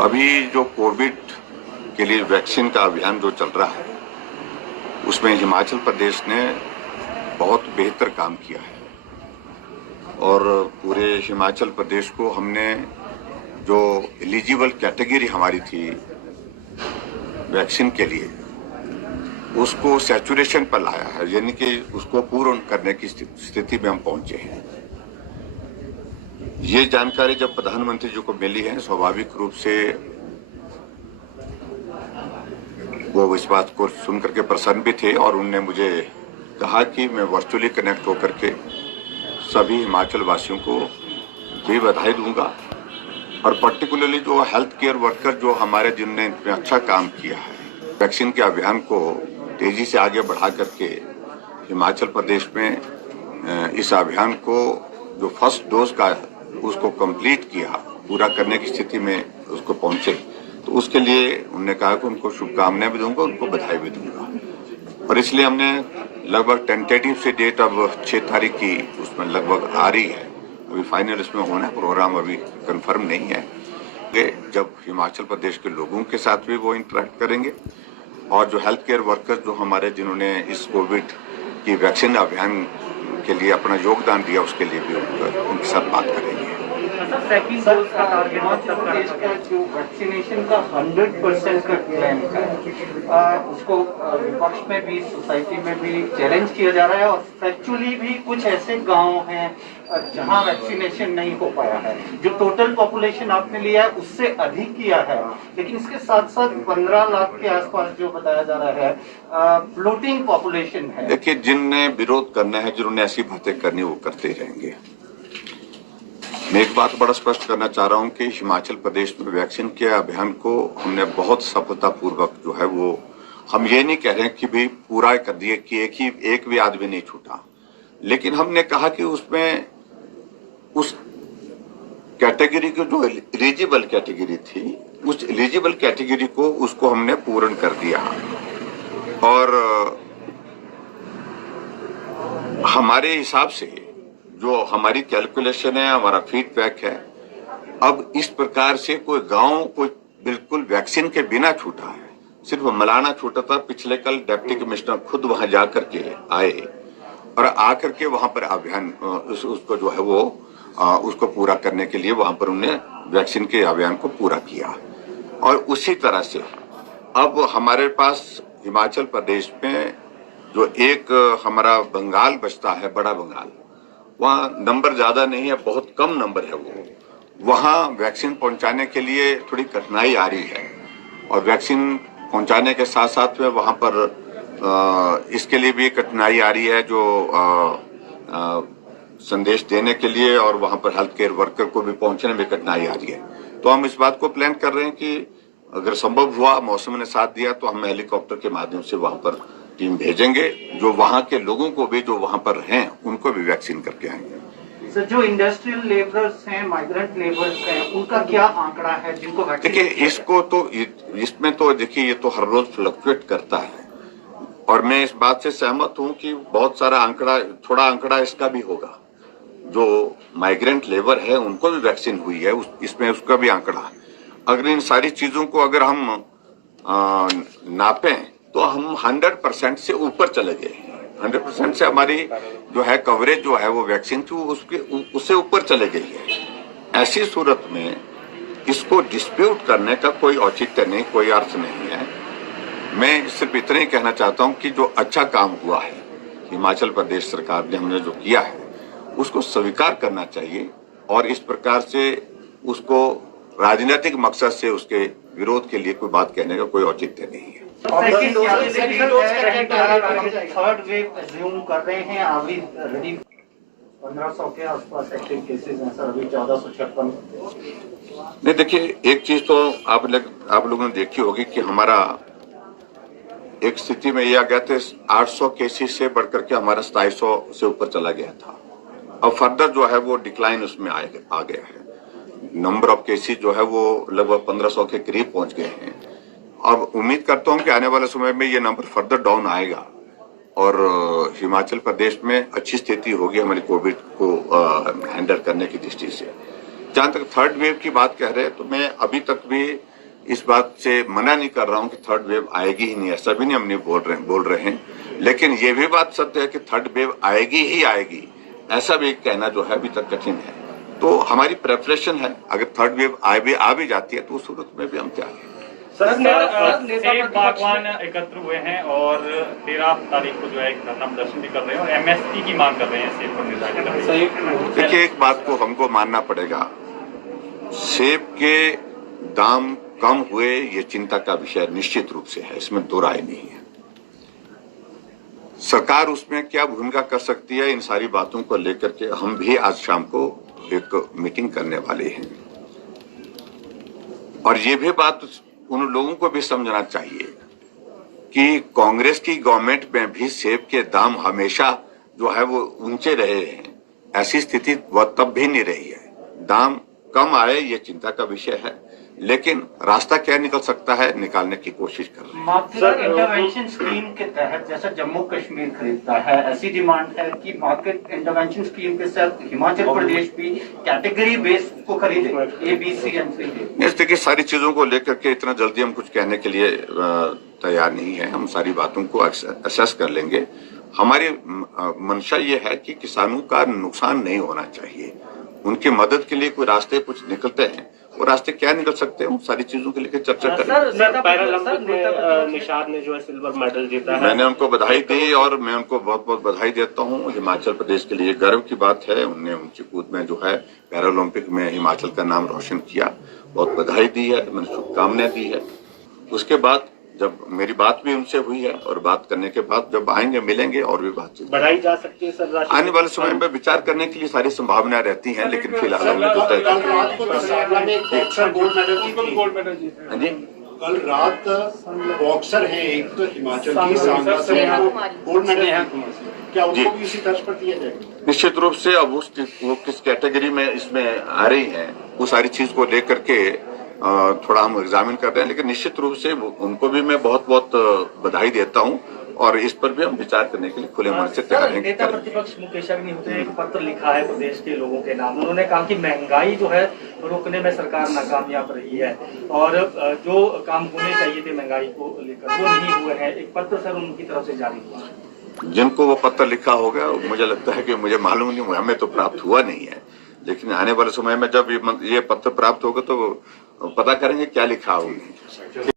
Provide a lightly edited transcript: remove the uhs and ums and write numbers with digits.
अभी जो कोविड के लिए वैक्सीन का अभियान जो चल रहा है उसमें हिमाचल प्रदेश ने बहुत बेहतर काम किया है और पूरे हिमाचल प्रदेश को हमने जो एलिजिबल कैटेगरी हमारी थी वैक्सीन के लिए उसको सैचुरेशन पर लाया है, यानी कि उसको पूर्ण करने की स्थिति में हम पहुंचे हैं। ये जानकारी जब प्रधानमंत्री जी को मिली है, स्वाभाविक रूप से वो इस बात को सुनकर के प्रसन्न भी थे और उनने मुझे कहा कि मैं वर्चुअली कनेक्ट होकर के सभी हिमाचल वासियों को भी बधाई दूंगा और पर्टिकुलरली जो हेल्थ केयर वर्कर जो हमारे जिनने इतना अच्छा काम किया है, वैक्सीन के अभियान को तेजी से आगे बढ़ा करके हिमाचल प्रदेश में इस अभियान को जो फर्स्ट डोज का उसको कंप्लीट किया, पूरा करने की स्थिति में उसको पहुंचे, तो उसके लिए उन्होंने कहा कि उनको शुभकामनाएं भी दूंगा, उनको बधाई भी दूंगा। और इसलिए हमने लगभग टेंटेटिव से डेट अब 6 तारीख की उसमें लगभग आ रही है। अभी फाइनल इसमें होना है, प्रोग्राम अभी कंफर्म नहीं है। जब हिमाचल प्रदेश के लोगों के साथ भी वो इंटरेक्ट करेंगे और जो हेल्थ केयर वर्कर्स जो हमारे जिन्होंने इस कोविड की वैक्सीन अभियान के लिए अपना योगदान दिया उसके लिए भी उनके साथ बात करेंगे। देश का जो वैक्सीनेशन का 100% का प्लान है उसको विपक्ष में भी सोसाइटी में भी चैलेंज किया जा रहा है और फैक्चुअली भी कुछ ऐसे गांव हैं जहां वैक्सीनेशन नहीं हो पाया है। जो टोटल पॉपुलेशन आपने लिया है उससे अधिक किया है, लेकिन इसके साथ साथ 15 लाख के आसपास जो बताया जा रहा है फ्लोटिंग पॉपुलेशन है। देखिए, जिनने विरोध करना है, जिन्होंने ऐसी बातें करनी वो करते रहेंगे। मैं एक बात बड़ा स्पष्ट करना चाह रहा हूं कि हिमाचल प्रदेश में वैक्सीन के अभियान को हमने बहुत सफलतापूर्वक जो है वो, हम ये नहीं कह रहे हैं कि भाई पूरा कर दिए कि एक भी आदमी नहीं छूटा, लेकिन हमने कहा कि उसमें उस कैटेगरी को जो एलिजिबल कैटेगरी थी उस एलिजिबल कैटेगरी को उसको हमने पूर्ण कर दिया। और हमारे हिसाब से जो हमारी कैलकुलेशन है, हमारा फीडबैक है, अब इस प्रकार से कोई गांव कोई बिल्कुल वैक्सीन के बिना छूटा है, सिर्फ मलाना छूटा था। पिछले कल डिप्टी कमिश्नर खुद वहां जाकर के आए और आकर के वहां पर अभियान उसको जो है वो उसको पूरा करने के लिए वहां पर उन्होंने वैक्सीन के अभियान को पूरा किया। और उसी तरह से अब हमारे पास हिमाचल प्रदेश में जो एक हमारा बंगाल बचता है, बड़ा बंगाल, वहाँ नंबर ज्यादा नहीं है, बहुत कम नंबर है वो, वहाँ वैक्सीन पहुंचाने के लिए थोड़ी कठिनाई आ रही है। और वैक्सीन पहुंचाने के साथ साथ में वहाँ पर इसके लिए भी कठिनाई आ रही है, जो संदेश देने के लिए, और वहाँ पर हेल्थ केयर वर्कर को भी पहुंचने में कठिनाई आ रही है। तो हम इस बात को प्लान कर रहे हैं कि अगर संभव हुआ, मौसम ने साथ दिया, तो हम हेलीकॉप्टर के माध्यम से वहाँ पर टीम भेजेंगे, जो वहाँ के लोगों को भी, जो वहाँ पर हैं, उनको भी वैक्सीन करके आएंगे। सर, जो इंडस्ट्रियल लेबरर्स हैं, माइग्रेंट लेबर्स हैं, उनका क्या आंकड़ा है जिनको वैक्सीन? देखिए, इसको तो इसमें तो देखिए ये तो हर रोज फ्लक्चुएट करता है और मैं इस बात से सहमत हूँ कि बहुत सारा आंकड़ा, थोड़ा आंकड़ा इसका भी होगा। जो माइग्रेंट लेबर है उनको भी वैक्सीन हुई है, इसमें उसका भी आंकड़ा है। अगर इन सारी चीजों को अगर हम नापें तो हम 100% से ऊपर चले गए। 100% से हमारी जो है कवरेज जो है वो वैक्सीन की उससे ऊपर चले गई है। ऐसी सूरत में इसको डिस्प्यूट करने का कोई औचित्य नहीं, कोई अर्थ नहीं है। मैं सिर्फ इतना ही कहना चाहता हूं कि जो अच्छा काम हुआ है हिमाचल प्रदेश सरकार ने, हमने जो किया है उसको स्वीकार करना चाहिए और इस प्रकार से उसको राजनीतिक मकसद से उसके विरोध के लिए कोई बात कहने का कोई औचित्य नहीं है। थर्ड वेव अज्यूम कर रहे हैं, अभी रेडी 1500 के आसपास एक्टिव केसेस हैं सर, अभी 1456। नहीं, देखिए, एक चीज तो आप लोगों ने देखी होगी कि हमारा एक स्थिति में यह आ गया था, 800 केसेस से बढ़कर के हमारा 2700 से ऊपर चला गया था। अब फर्दर जो है वो डिक्लाइन उसमें आ गया है। नंबर ऑफ केसेस जो है वो लगभग 1500 के करीब पहुंच गए हैं। अब उम्मीद करता हूं कि आने वाले समय में ये नंबर फर्दर डाउन आएगा और हिमाचल प्रदेश में अच्छी स्थिति होगी हमारी कोविड को हैंडल करने की दृष्टि से। जहां तक थर्ड वेव की बात कह रहे हैं, तो मैं अभी तक भी इस बात से मना नहीं कर रहा हूं कि थर्ड वेव आएगी ही नहीं, ऐसा भी नहीं हम नहीं बोल रहे हैं, लेकिन ये भी बात सत्य है कि थर्ड वेव आएगी ही आएगी, ऐसा भी कहना जो है अभी तक कठिन है। तो हमारी प्रेपरेशन है, अगर थर्ड वेव आ भी जाती है तो उस सूरत में भी हम तैयार हैं। सेब बागवान एकत्र हुए हैं और 13 तारीख को जो है एक धरना प्रदर्शन भी कर रहे हैं और एमएसपी की मांग कर रहे हैं सेब पर निर्धारित। देखिए, एक बात को हमको मानना पड़ेगा, सेब के दाम कम हुए ये चिंता का विषय निश्चित रूप से है, इसमें दो राय नहीं है। सरकार उसमें क्या भूमिका कर सकती है, इन सारी बातों को लेकर के हम भी आज शाम को एक मीटिंग करने वाले हैं। और ये भी बात उन लोगों को भी समझना चाहिए कि कांग्रेस की गवर्नमेंट में भी सेब के दाम हमेशा जो है वो ऊंचे रहे हैं, ऐसी स्थिति वह तब भी नहीं रही है। दाम कम आए ये चिंता का विषय है, लेकिन रास्ता क्या निकल सकता है निकालने की कोशिश कर रहे हैं। मार्केट इंटरवेंशन स्कीम के तहत जैसा जम्मू कश्मीर खरीदता है, ऐसी डिमांड है कि मार्केट इंटरवेंशन स्कीम के तहत हिमाचल प्रदेश भी कैटेगरी बेस को खरीदे, A, B, C and C। इस तरह की सारी चीजों को लेकर के इतना जल्दी हम कुछ कहने के लिए तैयार नहीं है। हम सारी बातों को असेस कर लेंगे। हमारी मंशा ये है कि किसानों का नुकसान नहीं होना चाहिए, उनकी मदद के लिए कोई रास्ते कुछ निकलते हैं, वो रास्ते क्या निकल सकते हैं, उन सारी चीजों के लेकर चर्चा करें। सर पैरालंपिक में निषाद ने जो है सिल्वर मेडल जीता है। मैंने उनको बधाई दी और मैं उनको बहुत बहुत बधाई देता हूँ। हिमाचल प्रदेश के लिए गर्व की बात है, उनने ऊंची कूद में जो है पैरालंपिक में हिमाचल का नाम रोशन किया, बहुत बधाई दी है, मैंने शुभकामनाएं दी है। उसके बाद जब मेरी बात भी उनसे हुई है और बात करने के बाद जब आएंगे मिलेंगे और भी बातचीत बढ़ाई जा सकती है सर। आने वाले समय में विचार करने के लिए सारी संभावनाएं रहती हैं, लेकिन फिलहाल हमने जो तय कल रात बॉक्सर है एक तो हिमाचल की सांगा से गोल्ड मेडल, क्या उनको भी इसी तर्ज पर दिया जाएगा? निश्चित रूप से अब वो किस कैटेगरी में इसमें आ रही है, वो सारी चीज को लेकर के थोड़ा हम एग्जामिन कर रहे हैं, लेकिन निश्चित रूप से उनको भी मैं बहुत बहुत बधाई देता हूं और इस पर भी हम विचार करने के लिए खुले मन से तैयार हैं। नेता प्रतिपक्ष मुकेश अग्निहोत्री ने एक पत्र लिखा है प्रदेश के लोगों के नाम। उन्होंने कहा कि महंगाई जो है रोकने में सरकार नाकामयाब रही है और जो काम होने चाहिए थे महंगाई को लेकर वो नहीं हुए हैं। एक पत्र सर उनकी तरफ से जारी हुआ। जिनको वो पत्र लिखा होगा मुझे लगता है कि मुझे मालूम नहीं, हमें तो प्राप्त हुआ नहीं है, लेकिन आने वाले समय में जब ये पत्र प्राप्त होगा तो पता करेंगे क्या लिखा होगा।